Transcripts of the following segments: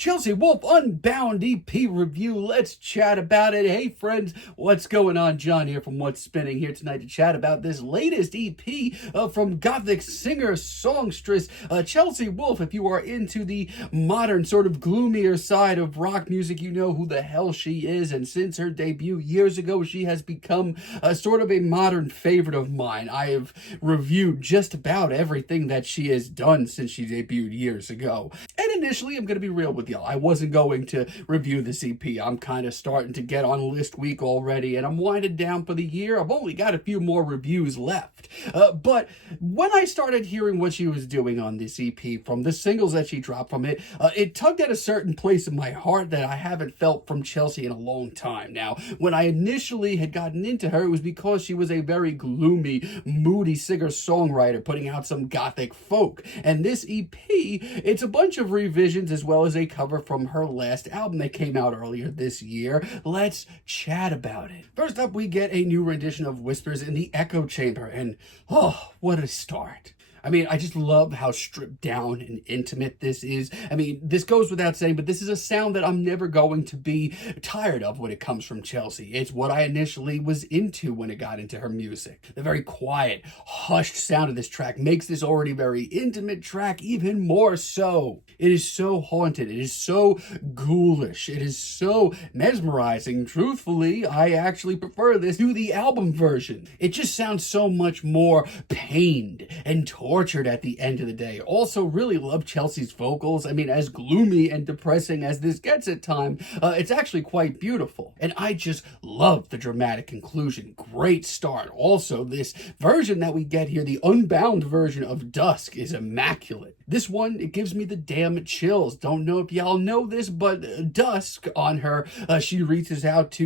Chelsea Wolfe Unbound EP review. Let's chat about it. Hey friends, what's going on? John here from What's Spinning here tonight to chat about this latest EP from Gothic singer-songstress Chelsea Wolfe. If you are into the modern, sort of gloomier side of rock music, you know who the hell she is. And since her debut years ago, she has become sort of a modern favorite of mine. I have reviewed just about everything that she has done since she debuted years ago. And initially, I'm going to be real with y'all. I wasn't going to review this EP. I'm kind of starting to get on list week already, and I'm winding down for the year. I've only got a few more reviews left. But when I started hearing what she was doing on this EP, from the singles that she dropped from it, it tugged at a certain place in my heart that I haven't felt from Chelsea in a long time. Now, when I initially had gotten into her, it was because she was a very gloomy, moody singer-songwriter putting out some gothic folk. And this EP, it's a bunch of revisions as well as a cover from her last album that came out earlier this year. Let's chat about it. First up, we get a new rendition of Whispers in the Echo Chamber, and oh, what a start. I mean, I just love how stripped down and intimate this is. I mean, this goes without saying, but this is a sound that I'm never going to be tired of when it comes from Chelsea. It's what I initially was into when it got into her music. The very quiet, hushed sound of this track makes this already very intimate track even more so. It is so haunted. It is so ghoulish. It is so mesmerizing. Truthfully, I actually prefer this to the album version. It just sounds so much more pained and tortured at the end of the day. Also, really love Chelsea's vocals. I mean, as gloomy and depressing as this gets at times, it's actually quite beautiful. And I just love the dramatic conclusion. Great start. Also, this version that we get here, the Unbound version of Dusk, is immaculate. This one, it gives me the damn chills. Don't know if y'all know this, but Dusk on her She Reaches Out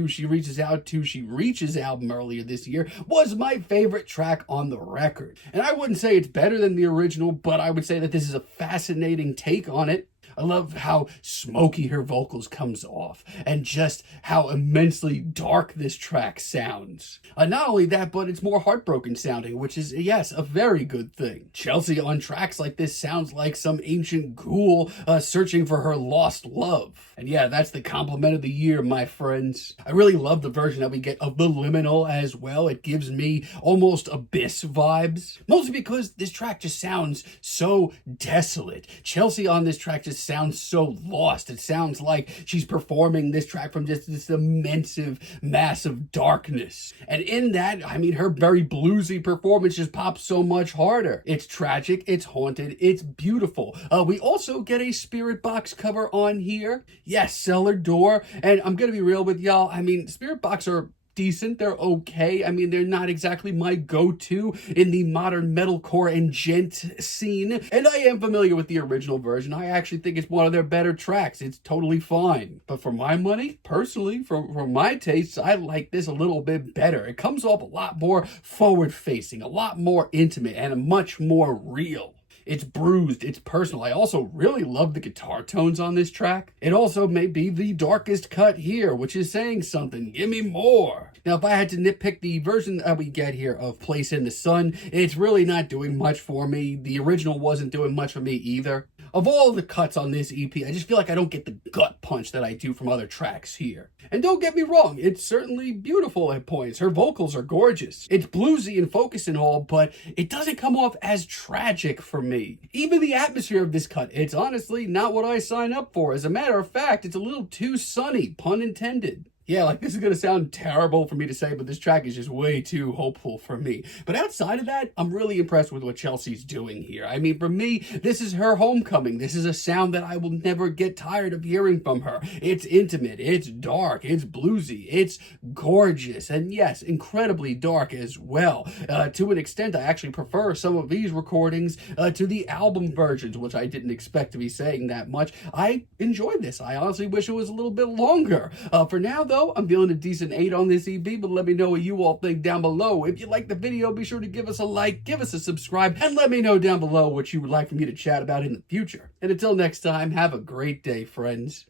album earlier this year was my favorite track on the record. And I wouldn't say it's better than the original, but I would say that this is a fascinating take on it. I love how smoky her vocals comes off and just how immensely dark this track sounds. Not only that, but it's more heartbroken sounding, which is, yes, a very good thing. Chelsea on tracks like this sounds like some ancient ghoul searching for her lost love. And yeah, that's the compliment of the year, my friends. I really love the version that we get of the Liminal as well. It gives me almost Abyss vibes, mostly because this track just sounds so desolate. Chelsea on this track just sounds so lost. It sounds like she's performing this track from just this immense, massive darkness. And in that, I mean, her very bluesy performance just pops so much harder. It's tragic, it's haunted, it's beautiful. We also get a Spiritbox cover on here. Yes, Cellar door. And I'm gonna be real with y'all. I mean, Spiritbox are decent, they're okay. I mean, they're not exactly my go-to in the modern metalcore and gent scene, and I am familiar with the original version. I actually think it's one of their better tracks. It's totally fine. But for my money, personally, for my tastes, I like this a little bit better. It comes off a lot more forward-facing, a lot more intimate, and much more real. It's bruised, it's personal. I also really love the guitar tones on this track. It also may be the darkest cut here, which is saying something. Give me more. Now, if I had to nitpick the version that we get here of Place in the Sun, it's really not doing much for me. The original wasn't doing much for me either. Of all the cuts on this EP, I just feel like I don't get the gut punch that I do from other tracks here. And don't get me wrong, it's certainly beautiful at points. Her vocals are gorgeous. It's bluesy and focused and all, but it doesn't come off as tragic for me. Even the atmosphere of this cut, it's honestly not what I sign up for. As a matter of fact, it's a little too sunny, pun intended. Yeah, like, this is going to sound terrible for me to say, but this track is just way too hopeful for me. But outside of that, I'm really impressed with what Chelsea's doing here. I mean, for me, this is her homecoming. This is a sound that I will never get tired of hearing from her. It's intimate, it's dark, it's bluesy, it's gorgeous, and yes, incredibly dark as well. To an extent, I actually prefer some of these recordings to the album versions, which I didn't expect to be saying that much. I enjoyed this. I honestly wish it was a little bit longer. For now, though, I'm feeling a decent 8 on this EP, but let me know what you all think down below. If you like the video, be sure to give us a like, give us a subscribe, and let me know down below what you would like for me to chat about in the future. And until next time, have a great day, friends.